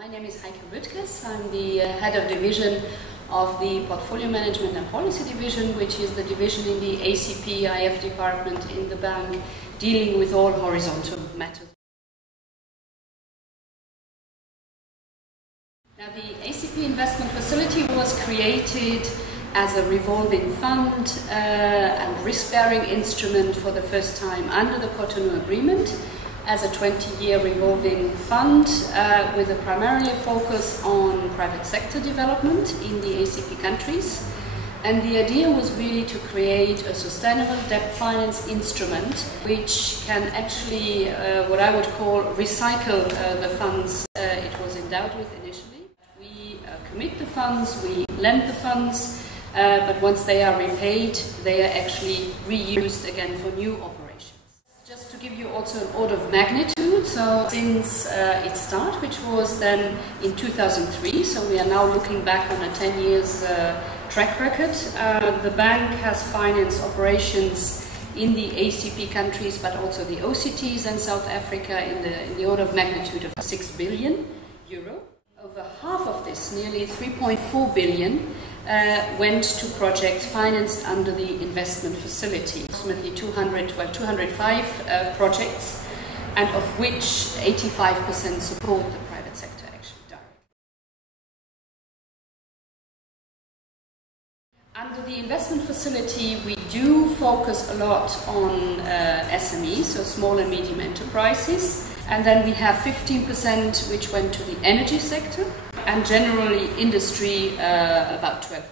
My name is Heike Reuttgers. I'm the head of division of the Portfolio Management and Policy Division, which is the division in the ACP IF department in the bank dealing with all horizontal matters. Now, the ACP Investment Facility was created as a revolving fund and risk-bearing instrument for the first time under the Cotonou Agreement, as a 20-year revolving fund with a primarily focus on private sector development in the ACP countries. And the idea was really to create a sustainable debt finance instrument which can actually, what I would call, recycle the funds it was endowed with initially. We commit the funds, we lend the funds, but once they are repaid, they are actually reused again for new operations. Just to give you also an order of magnitude, so since its start, which was then in 2003, so we are now looking back on a 10 years track record, the bank has financed operations in the ACP countries, but also the OCTs and South Africa in the order of magnitude of 6 billion euro. Over half of this, nearly 3.4 billion, went to projects financed under the investment facility. Approximately 205 projects, and of which 85% support the private sector actually directly. Under the investment facility, we do focus a lot on SMEs, so small and medium enterprises. And then we have 15% which went to the energy sector, and generally industry about 12%.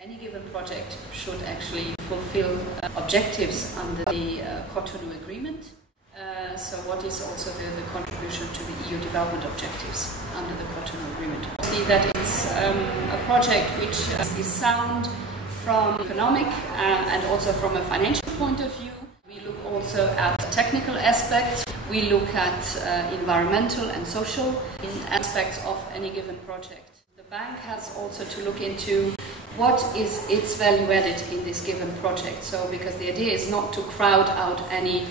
Any given project should actually fulfill objectives under the Cotonou Agreement. So what is also the contribution to the EU development objectives under the Cotonou Agreement? See that it's a project which is sound from economic and also from a financial point of view. We look also at technical aspects. We look at environmental and social aspects of any given project. The bank has also to look into what is its value added in this given project. So, because the idea is not to crowd out any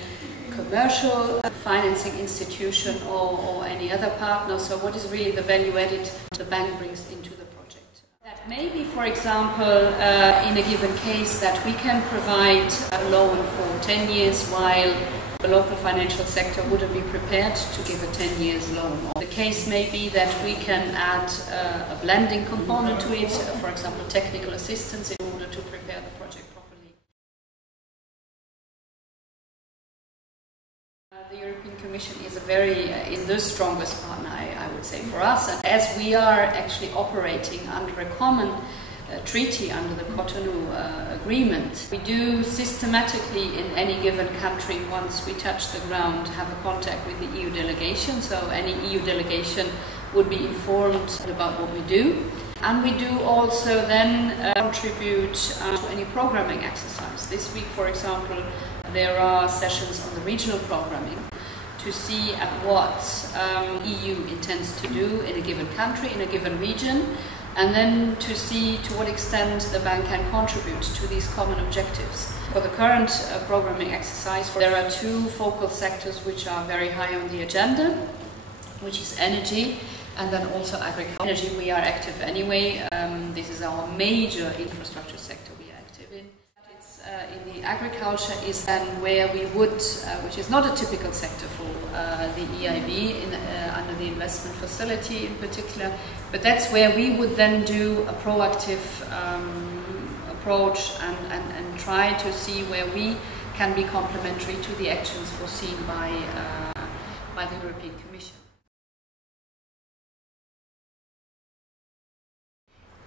commercial financing institution or any other partner. So what is really the value added the bank brings into the project? That may be, for example, in a given case that we can provide a loan for 10 years while the local financial sector wouldn't be prepared to give a 10 years loan. Or the case may be that we can add a blending component to it, for example, technical assistance in order to prepare the project properly. The European Commission is is the strongest partner, I would say, for us. And as we are actually operating under a common treaty under the Cotonou Agreement, we do systematically in any given country, once we touch the ground, have a contact with the EU delegation. So any EU delegation would be informed about what we do. And we do also then contribute to any programming exercise. This week, for example, there are sessions on the regional programming to see at what EU intends to do in a given country, in a given region, and then to see to what extent the bank can contribute to these common objectives. For the current programming exercise, there are two focal sectors which are very high on the agenda, which is energy and then also agriculture. Energy, we are active anyway. This is our major infrastructure sector we are active in. In the agriculture is then where we would, which is not a typical sector for the EIB under the investment facility in particular, but that's where we would then do a proactive approach and try to see where we can be complementary to the actions foreseen by the European Commission.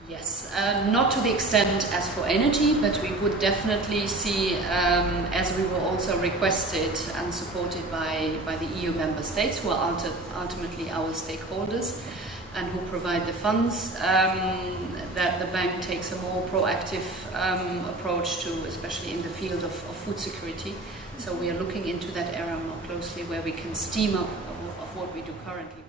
Yes, not to the extent as for energy, but we would definitely see, as we were also requested and supported by the EU member states, who are ultimately our stakeholders and who provide the funds, that the bank takes a more proactive approach to, especially in the field of food security. So we are looking into that area more closely, where we can steam up of what we do currently.